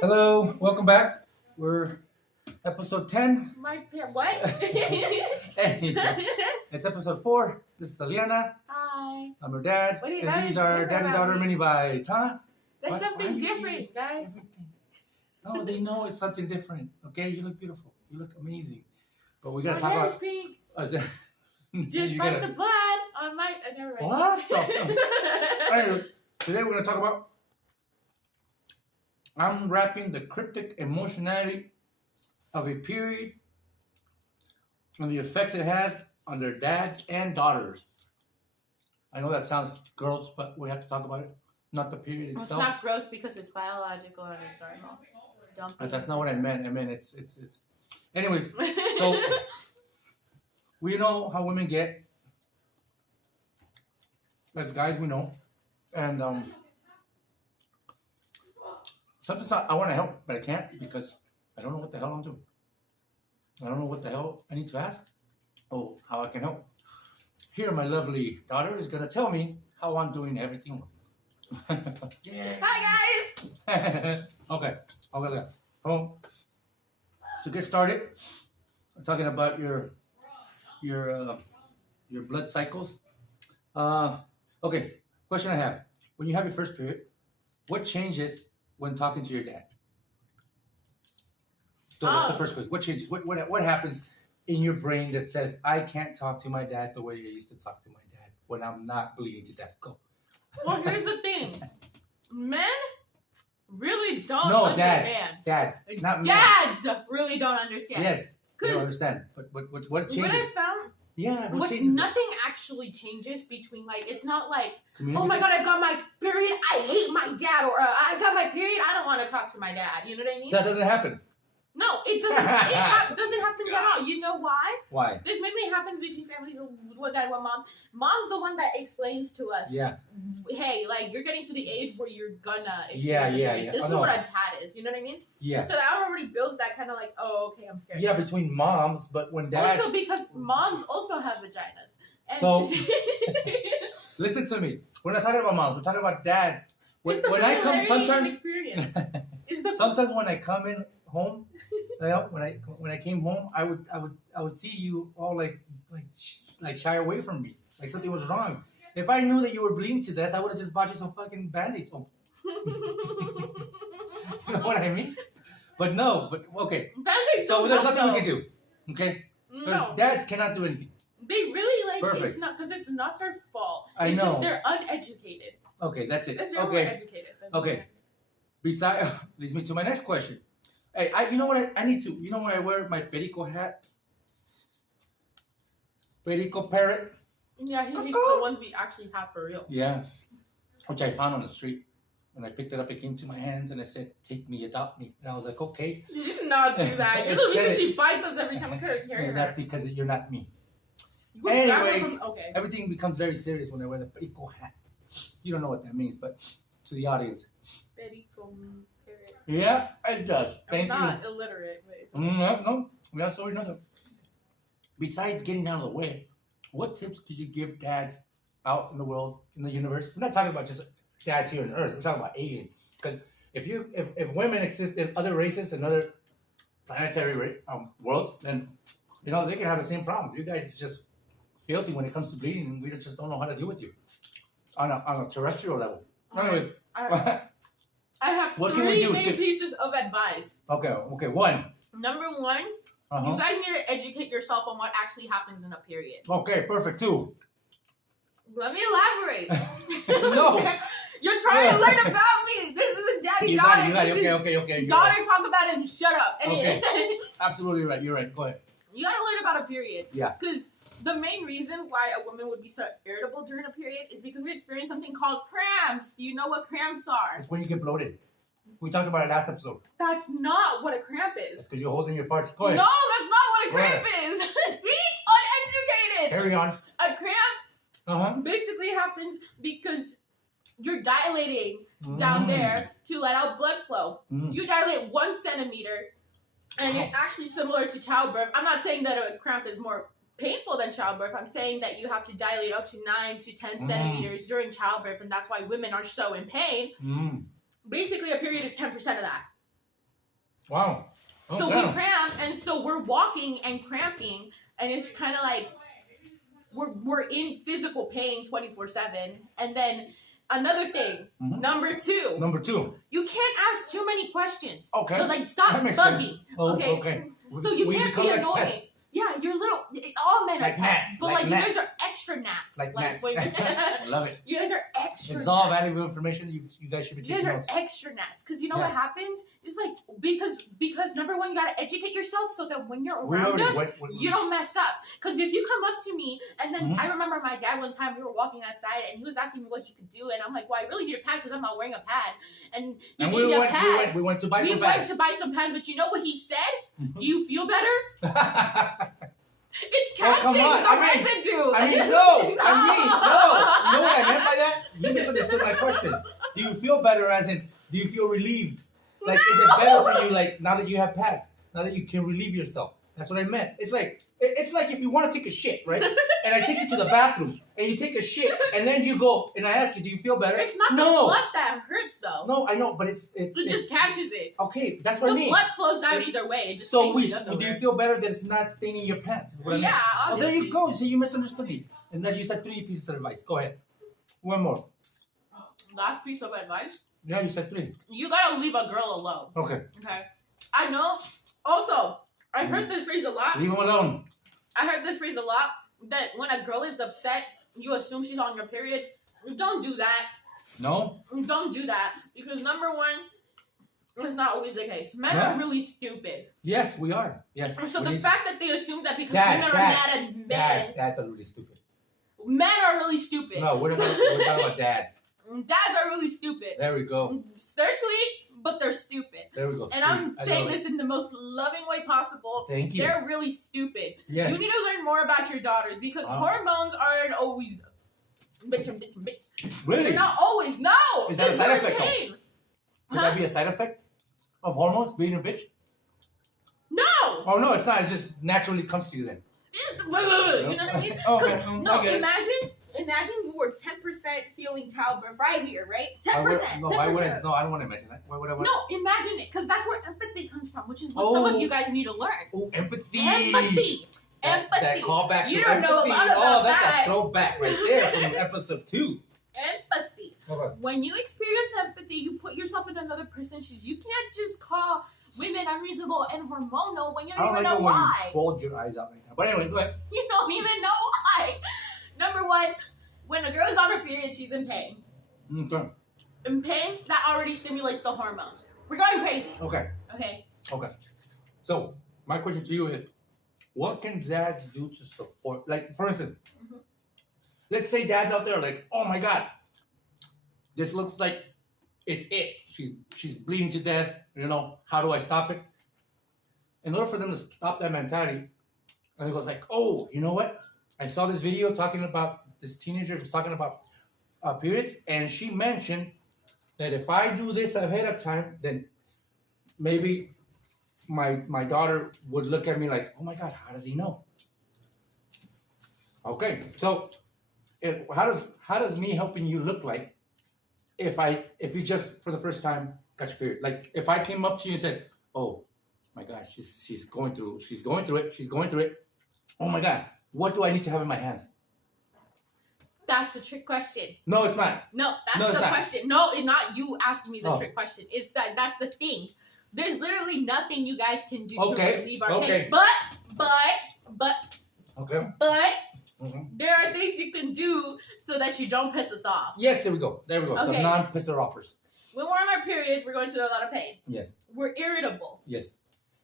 Hello, welcome back. We're episode 10. What? Hey, it's episode 4. This is Aliana. Hi. I'm her dad. What do you And guys these are think Daddy about Daughter me? Mini Bytes, huh? There's Why something are you different, eating guys. everything? No, they know it's something different. Okay, you look beautiful. You look amazing. But we gotta My talk hair about. is pink, Just just like the blood on my. Never mind. What? Anyway, today we're gonna talk about unwrapping the cryptic emotionality of a period and the effects it has on their dads and daughters. I know that sounds gross, but we have to talk about it. Not the period It's itself. not gross because it's biological and it's normal. But that's not what I meant. I meant it's. Anyways, so we know how women get. As guys, we know, and sometimes I want to help, but I can't because I don't know what the hell I'm doing. I don't know what the hell I need to ask. Oh, how I can help. Here, my lovely daughter is gonna tell me how I'm doing everything. Yeah. Hi guys. Okay. So to get started, I'm talking about your blood cycles. Okay. Question I have: when you have your first period, what changes when talking to your dad? So that's the first question. What changes? What happens in your brain that says I can't talk to my dad the way I used to talk to my dad when I'm not bleeding to death? Go. Well, here's the thing. Men really don't No, understand. dads, not men. Dads really don't understand. Yes, they don't 'Cause understand. But what changes? what I found, Yeah, what changes? nothing actually changes between, like, it's not like, Community- oh my god, I got my period, I hate my dad, or I got my period, I don't want to talk to my dad. You know what I mean? That doesn't happen. No, it doesn't. It doesn't happen at all. You know why? Why? This mainly happens between families with one dad, one mom. Mom's the one that explains to us. Yeah. Hey, like, you're getting to the age where you're gonna. Yeah. This Oh, is no. what I've had is. You know what I mean? Yeah. So that already builds that kind of like, oh, okay, I'm scared. Yeah, between moms, but when dad. Also, because moms also have vaginas. And So- Listen to me. We're not talking about moms. We're talking about dads. When I come, sometimes. Experience. Is Sometimes when I come in home, you know, when I came home, I would see you all like shy away from me, like something was wrong. If I knew that you were bleeding to death, I would have just bought you some fucking band-aids. You know what I mean? But no, okay. Band-aids So don't there's help, nothing we though. can do. Okay? Because No. dads cannot do anything. They really like Perfect. it's not because it's not their fault. I It's know. just they're uneducated. Okay, that's it. They're more Okay. educated. Than Okay. Besides, leads me to my next question. Hey, you know what I need to? You know where I wear my perico hat? Perico parrot. Yeah, he's the ones we actually have for real. Yeah, which I found on the street. When I picked it up, it came to my hands and it said, "Take me, adopt me." And I was like, "Okay." You did not do that. You're the It said reason she fights us every time we carry Yeah, her. that's because you're not me. You would grab her Anyways, from- okay. Everything becomes very serious when I wear the perico hat. You don't know what that means, but to the audience, Perico means parrot. yeah, it does. Thank I'm you. not illiterate, but it's No, that's all we know. Besides getting out of the way, what tips could you give dads out in the world, in the universe? We're not talking about just dads here on Earth. We're talking about aliens. Because if women exist in other races and other planetary worlds, then they can have the same problem. You guys are just filthy when it comes to bleeding, and we just don't know how to deal with you on a terrestrial level. Anyway, I have What can we 3 do? main Tips. pieces of advice. okay, one. Number 1, Uh-huh. you guys need to educate yourself on what actually happens in a period. Okay, perfect. 2. Let me elaborate. No. You're trying to learn about me. This is a daddy You're daughter. not. This is Okay. You're daughter right. talk about it and shut up. Okay. Absolutely right. You're right. Go ahead. You gotta learn about a period. Yeah. Because the main reason why a woman would be so irritable during a period is because we experience something called cramps. Do you know what cramps are? It's when you get bloated. We talked about it last episode. That's not what a cramp It's is. because you're holding your farts. Go No, ahead. that's not what a Go cramp is. See? Uneducated. Carry on. A cramp Uh-huh. basically happens because you're dilating down there to let out blood flow. You dilate 1 centimeter, and it's actually similar to childbirth. I'm not saying that a cramp is more painful than childbirth. I'm saying that you have to dilate up to 9 to 10 centimeters during childbirth, and that's why women are so in pain. Basically, a period is 10% of that. Wow. Oh, So damn. we cramp, and so we're walking and cramping, and it's kind of like we're in physical pain 24/7. And then another thing, number two, you can't ask too many questions. Okay. But like, stop bugging. Oh, okay. okay. So you can't be annoying. Pests. Yeah, you're little. All men Like are pests, gnats, but like you gnats. guys are extra gnats. Like gnats. when- I love it. You guys are extra. It's all gnats. valuable information. You guys should be You taking guys notes. are extra gnats, because you know what happens? It's like because number one, you gotta educate yourself so that when you're around us, you don't mess up. Because if you come up to me, and then I remember my dad one time, we were walking outside and he was asking me what he could do, and I'm like, well, I really need a pad because I'm not wearing a pad. And we went to buy some pads. But you know what he said? Do you feel better? It's catching come on. the residue. No. You know what I meant by that? You misunderstood my question. Do you feel better as in, do you feel relieved? Like, is it better for you, like, now that you have pads? Now that you can relieve yourself? That's what I meant. It's like if you want to take a shit, right? And I take you to the bathroom, and you take a shit, and then you go, and I ask you, do you feel better? It's not the blood that hurts, though. No, I know, but it just catches it. Okay, that's what I mean. The blood flows down either way. It just so do you feel better that it's not staining your pants? Is what I meant. Yeah. Oh, there you go. So you misunderstood me. And then you said 3 pieces of advice. Go ahead. One more. Last piece of advice? Yeah, you said 3. You gotta leave a girl alone. Okay. I know. Also, I've heard this phrase a lot. Leave them alone. I heard this phrase a lot, that when a girl is upset, you assume she's on your period. Don't do that. No? Don't do that. Because number one, it's not always the case. Men are really stupid. Yes, we are. Yes. So the fact that they assume that because women are mad at men. Dads are really stupid. Men are really stupid. No, we're talking about dads. Dads are really stupid. There we go. They're sweet, but they're stupid. There we go. And I'm saying this in the most loving way possible. Thank you. They're really stupid. Yes. You need to learn more about your daughters, because hormones aren't always bitch. Really? They're not always. No. Is that a side effect? Could that be a side effect of hormones being a bitch? No. Oh no, it's not. It just naturally comes to you then. You know what I mean? No, imagine you were 10% feeling childbirth right here, right? 10%. No, 10%. I don't want to mention that. Why would I want? No, imagine it, because that's where empathy comes from, which is what some of you guys need to learn. Oh, empathy. Empathy. That callback to you don't empathy. know a lot about that's that. a throwback right there from episode 2. Empathy. Okay. When you experience empathy, you put yourself in another person's shoes. You can't just call women unreasonable and hormonal when you don't even know why. You bulge your eyes out right now. But anyway, go ahead. You don't even know why. Number one, when a girl is on her period, she's in pain. Okay. In pain, that already stimulates the hormones. We're going crazy. Okay. So, my question to you is, what can dads do to support? Like, for instance, let's say dads out there are like, oh my God, this looks like it's it. She's bleeding to death. You know, how do I stop it? In order for them to stop that mentality, and it goes like, oh, you know what? I saw this video talking about this teenager who's talking about periods, and she mentioned that if I do this ahead of time, then maybe my daughter would look at me like, oh my God, how does he know? Okay, so how does me helping you look like if you just for the first time got your period? Like if I came up to you and said, oh my God, she's going through it. Oh my God, what do I need to have in my hands? That's the trick question. No, it's not. No, that's the question. No, it's not you asking me the trick question. It's that's the thing. There's literally nothing you guys can do to relieve our pain. But there are things you can do so that you don't piss us off. Yes, there we go. Okay. The non-pisser offers. When we're on our periods, we're going through a lot of pain. Yes. We're irritable. Yes.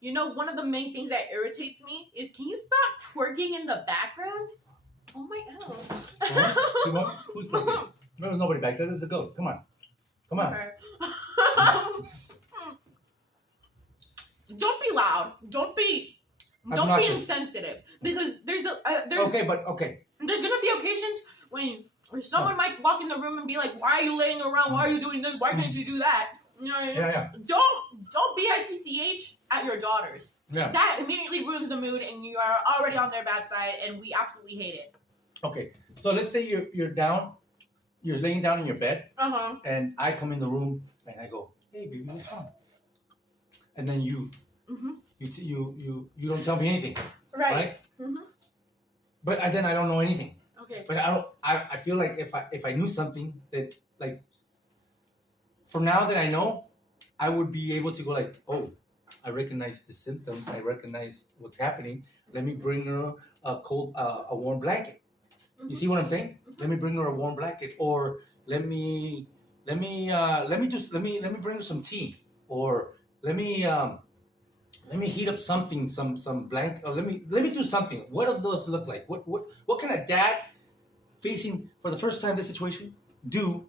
You know, one of the main things that irritates me is, can you stop twerking in the background? Oh my God. Who's twerking? There was nobody back there. There's a ghost. Come on. Okay. Don't be loud. Don't be insensitive. Because there's gonna be occasions when someone might walk in the room and be like, "Why are you laying around? Why are you doing this? Why can't you do that?" You know, Don't be ITCH at your daughters. Yeah. That immediately ruins the mood, and you are already on their bad side, and we absolutely hate it. Okay, so let's say you're down, you're laying down in your bed, and I come in the room and I go, "Hey, baby, what's wrong?" and then you don't tell me anything, right? But then I don't know anything. Okay. But I feel like if I knew something that like from now that I know, I would be able to go like, oh, I recognize the symptoms. I recognize what's happening. Let me bring her a warm blanket. You see what I'm saying? Let me bring her a warm blanket, or let me bring her some tea, or let me heat up something, some blanket, or let me do something. What do those look like? What can a dad facing for the first time this situation do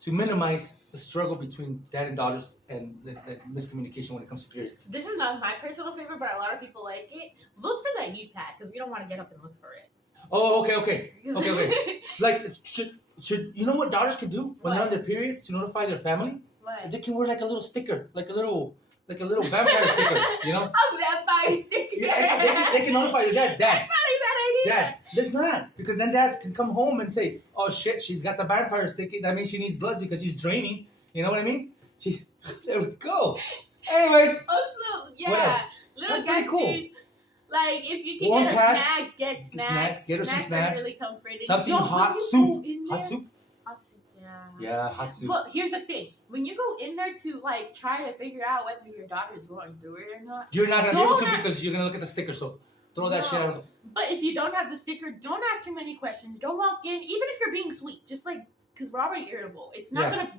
to minimize the struggle between dad and daughters and the miscommunication when it comes to periods? This is not my personal favorite, but a lot of people like it. Look for that heat pad because we don't want to get up and look for it. Oh, okay. Like, should you know what daughters can do when they're on their periods to notify their family? What? They can wear like a little sticker, like a little vampire sticker, you know? A vampire sticker. Yeah, they can notify your dad. That's not a bad idea. Dad, that's not, because then dads can come home and say, "Oh shit, she's got the vampire sticker. That means she needs blood because she's draining." You know what I mean? There we go. Anyways. Also, yeah, little pretty cool. gestures. Like, if you can Warm get a pads, snack, get snacks. Get her some snacks. Are really comforting. Something Don't hot put soup. in Hot there. soup. Hot soup, yeah. Yeah, hot soup. But here's the thing: when you go in there to like try to figure out whether your daughter's going through it or not, You're not gonna be able to because you're gonna look at the sticker. So throw that shit out. But if you don't have the sticker, don't ask too many questions. Don't walk in, even if you're being sweet. Just like, because we're already irritable. It's not gonna.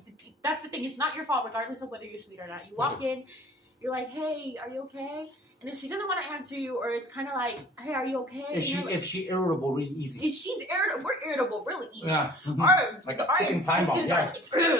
That's the thing. It's not your fault, regardless of whether you're sweet or not. You walk in, you're like, "Hey, are you okay?" And if she doesn't want to answer you, or it's kind of like, "Hey, are you okay?" If she irritable really easy. If she's irritable, we're irritable really easy. Yeah. Mm-hmm. Our like a chicken time bomb. Yeah.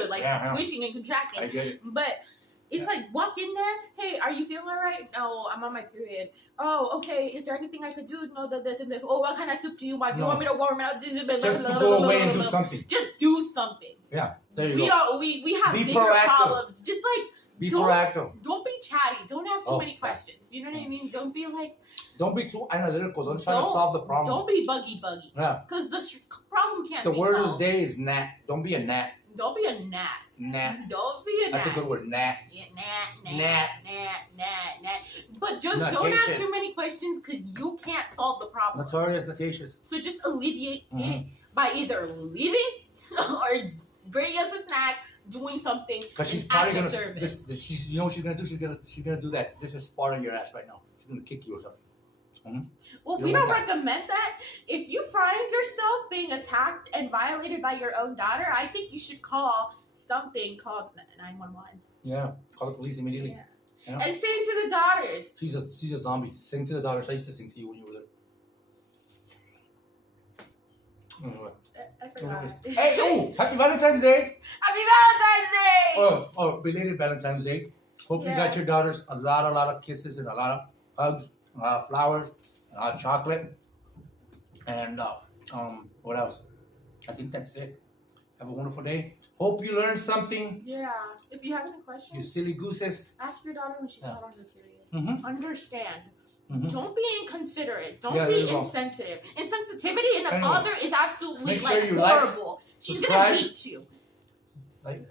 Like squishing and contracting. I get it. But it's like, walk in there. Hey, are you feeling all right? No, I'm on my period. Oh, okay. Is there anything I could do? No, this and this. Oh, what kind of soup do you want? Do you want me to warm it up? Just to go away and do something. Just do something. Yeah, there you go. We have bigger problems. Just like, be proactive. Don't be chatty. Don't ask too many questions. You know what I mean? Don't be like. Don't be too analytical. Don't try to solve the problem. Don't be buggy. Yeah. Because the problem can't be solved. The word of the day is gnat. Don't be a gnat. Don't be a gnat. Gnat. Don't be a gnat. That's a good word. Gnat. Yeah, gnat. But just don't ask too many questions because you can't solve the problem. Notorious. So just alleviate it by either leaving or bring us a snack, doing something. Because she's probably gonna. You know what she's gonna do? She's gonna do that. This is part of your ass right now. She's gonna kick you or something. Mm-hmm. Well, we don't recommend that. If you find yourself being attacked and violated by your own daughter, I think you should call something called 911. Yeah, call the police immediately. Yeah. You know? And sing to the daughters. She's a zombie. Sing to the daughters. I used to sing to you when you were little. I forgot. Hey, oh, happy Valentine's Day! Happy Valentine's Day! Oh, belated Valentine's Day. Hope you got your daughters a lot of kisses and a lot of hugs, a lot of flowers, a lot of chocolate, and what else? I think that's it. Have a wonderful day. Hope you learned something. Yeah. If you have any questions, you silly gooses. Ask your daughter when she's not on her period. Mm-hmm. Understand. Mm-hmm. Don't be inconsiderate. Don't be insensitive. Insensitivity in a father is absolutely horrible. She's gonna beat you. Like,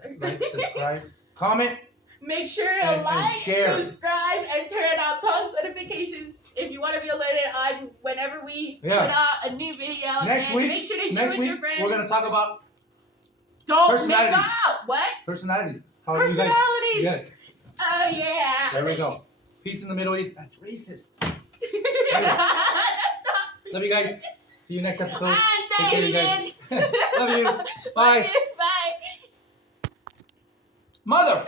subscribe, comment. Make sure to share. Subscribe, and turn on post notifications if you want to be alerted on whenever we put out a new video. Next week, make sure to share with your friends. We're gonna talk about personalities. What? Personalities. How personalities. You guys, yes. Oh yeah. There we go. Peace in the Middle East. That's racist. Love you guys. See you next episode. Take care, you guys. Love you. Bye. Bye. Mother.